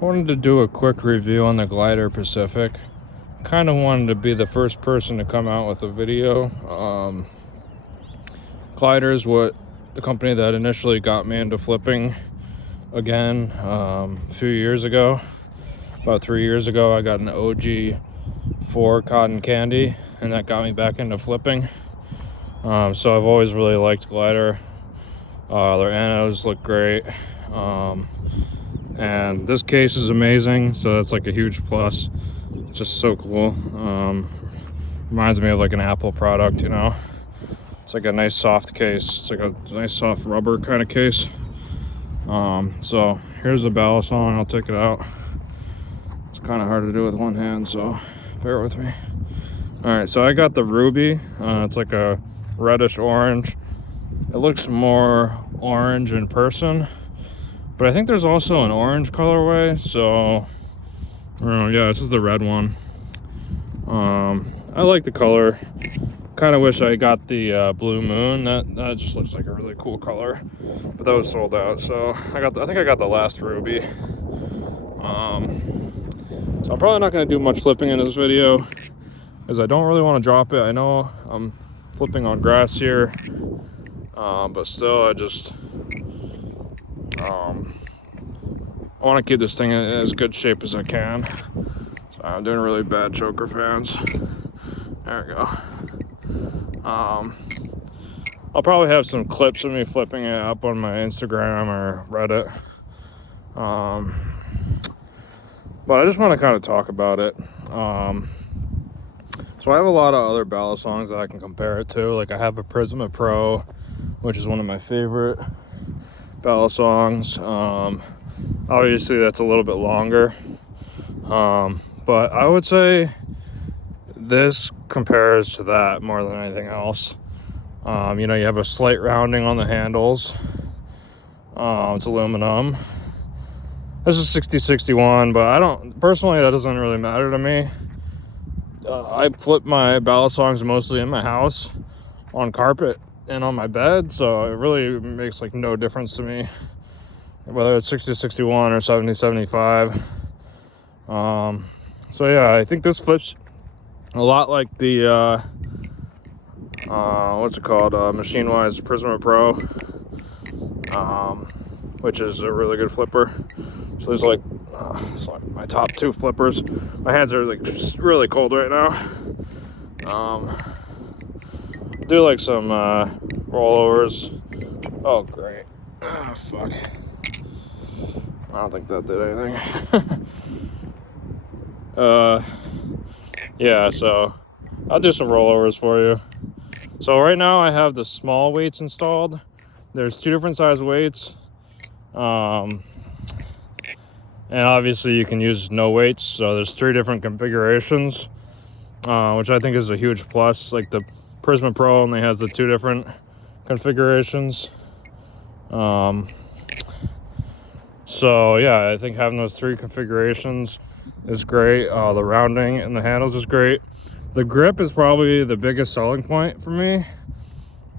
I wanted to do a quick review on the Glidr Pacific. Kind of wanted to be the first person to come out with a video. Glidr is what the company that initially got me into flipping again a few years ago. About 3 years ago, I got an OG4 cotton candy, and that got me back into flipping. So I've always really liked Glidr. Their anodes look great. And this case is amazing, so that's like a huge plus. It's just so cool. Reminds me of like an Apple product, you know. It's like a nice soft case. It's like a nice soft rubber kind of case. So here's the Balisong. I'll take it out. It's kind of hard to do with one hand, so bear with me. All right, so I got the Ruby. It's like a reddish orange. It looks more orange in person, but I think there's also an orange colorway. So I don't know. Yeah, this is the red one. I like the color. Kind of wish I got the blue moon. That just looks like a really cool color, but that was sold out. So I think I got the last Ruby. So I'm probably not going to do much flipping in this video, as I don't really want to drop it. I know I'm flipping on grass here, but still, I want to keep this thing in as good shape as I can. So I'm doing really bad choker fans. There we go. I'll probably have some clips of me flipping it up on my Instagram or Reddit. But I just want to kind of talk about it. So I have a lot of other Balisongs that I can compare it to. Like I have a Prisma Pro, which is one of my favorite Balisongs. Obviously that's a little bit longer. But I would say this compares to that more than anything else. You know, you have a slight rounding on the handles. It's aluminum. This is 6061, but I don't, personally, that doesn't really matter to me. I flip my Balisongs mostly in my house on carpet and on my bed, so it really makes like no difference to me whether it's 6061 or 7075. So yeah, I think this flips a lot like the what's it called, Machine Wise Prisma Pro, which is a really good flipper. So there's like, it's like my top two flippers. My hands are like just really cold right now. Do like some rollovers. Oh great. Oh fuck. I don't think that did anything. Yeah, so I'll do some rollovers for you. So right now I have the small weights installed. There's two different size weights. And obviously you can use no weights. So there's 3 different configurations, which I think is a huge plus. Like the Prisma Pro only has the 2 different configurations. So yeah, I think having those 3 configurations is great. The rounding and the handles is great. The grip is probably the biggest selling point for me.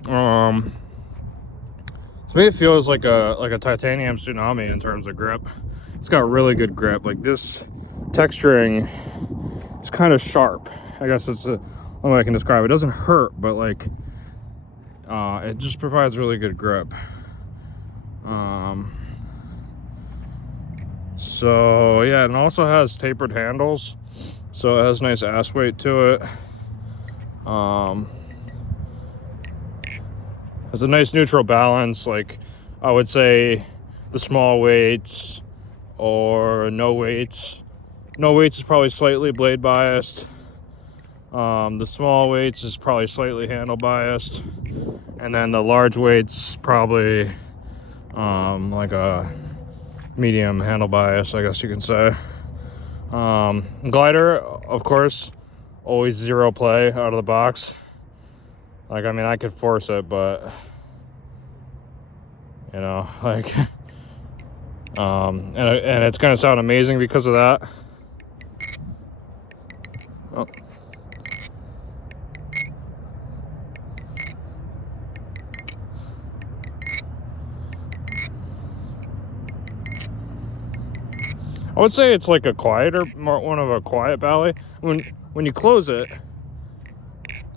To me, it feels like a titanium tsunami in terms of grip. It's got really good grip. Like this texturing is kind of sharp. I guess it's the only way I can describe it. It doesn't hurt, but like it just provides really good grip. So yeah, and it also has tapered handles, so it has nice ass weight to it. It's a nice neutral balance. Like I would say the small weights or no weights. No weights is probably slightly blade biased. The small weights is probably slightly handle biased, and then the large weights probably like a medium handle bias, I guess you can say. Glidr, of course, always 0 play out of the box. Like, I mean, I could force it, but you know, like, and it's gonna sound amazing because of that. Oh. I would say it's like a quieter, more one of a quiet Bally. When you close it,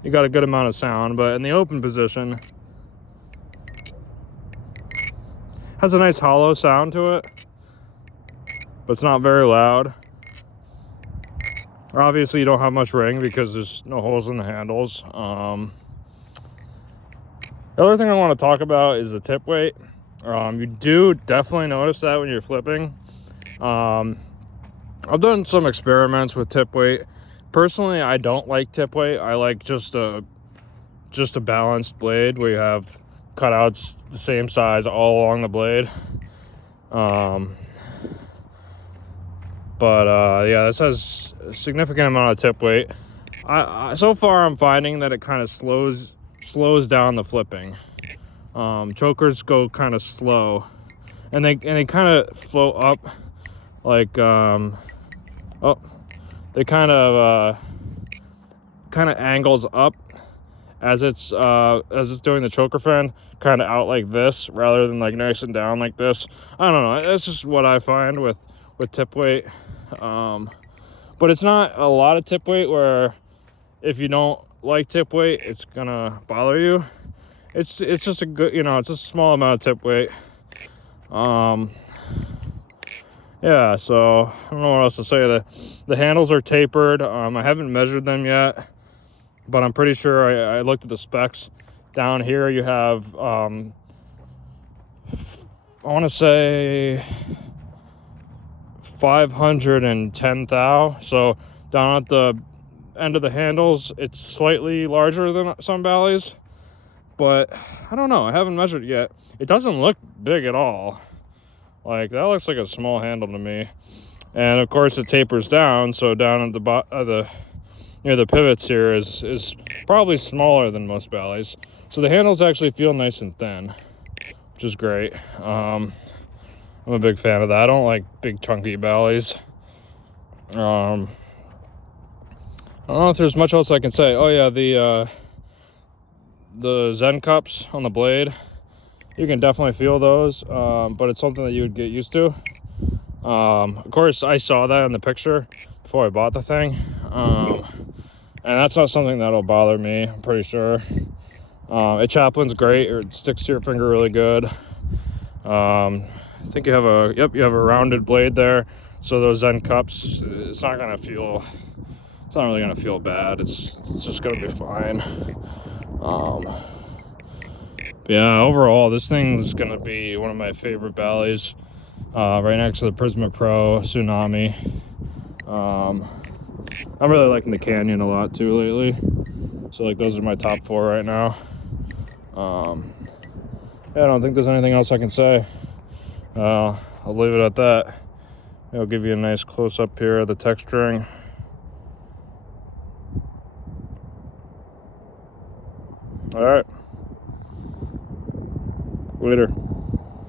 you got a good amount of sound, but in the open position, has a nice hollow sound to it, but it's not very loud. Obviously, you don't have much ring because there's no holes in the handles. The other thing I want to talk about is the tip weight. You do definitely notice that when you're flipping. I've done some experiments with tip weight. Personally, I don't like tip weight. I like just a balanced blade where you have cutouts the same size all along the blade. Yeah, this has a significant amount of tip weight. So far I'm finding that it kind of slows down the flipping. Chokers go kind of slow, and they kind of float up like they kind of angles up as it's doing the choker fan, kind of out like this rather than like nice and down like this. I don't know, that's just what I find with tip weight. But it's not a lot of tip weight where if you don't like tip weight it's gonna bother you. It's just a good, you know, it's a small amount of tip weight. Yeah, so I don't know what else to say. The handles are tapered. I haven't measured them yet, but I'm pretty sure I looked at the specs. Down here you have I want to say 510 thou. So down at the end of the handles it's slightly larger than some Bally's, but I don't know, I haven't measured it yet. It doesn't look big at all. Like, that looks like a small handle to me. And of course it tapers down, so down at the near the pivots here is probably smaller than most Bally's. So the handles actually feel nice and thin, which is great. I'm a big fan of that. I don't like big chunky Bally's. I don't know if there's much else I can say. Oh yeah, the Zen cups on the blade, you can definitely feel those, but it's something that you would get used to. Of course, I saw that in the picture before I bought the thing, and that's not something that'll bother me, I'm pretty sure. It Chaplin's great, or it sticks to your finger really good. I think you have a rounded blade there, so those Zen cups, it's not really gonna feel bad. It's just gonna be fine. Yeah, overall, this thing's gonna be one of my favorite Bally's, right next to the Prisma Pro Tsunami. I'm really liking the Canyon a lot too lately, so like those are my top 4 right now. Yeah, I don't think there's anything else I can say. I'll leave it at that. I'll give you a nice close-up here of the texturing. All right, later.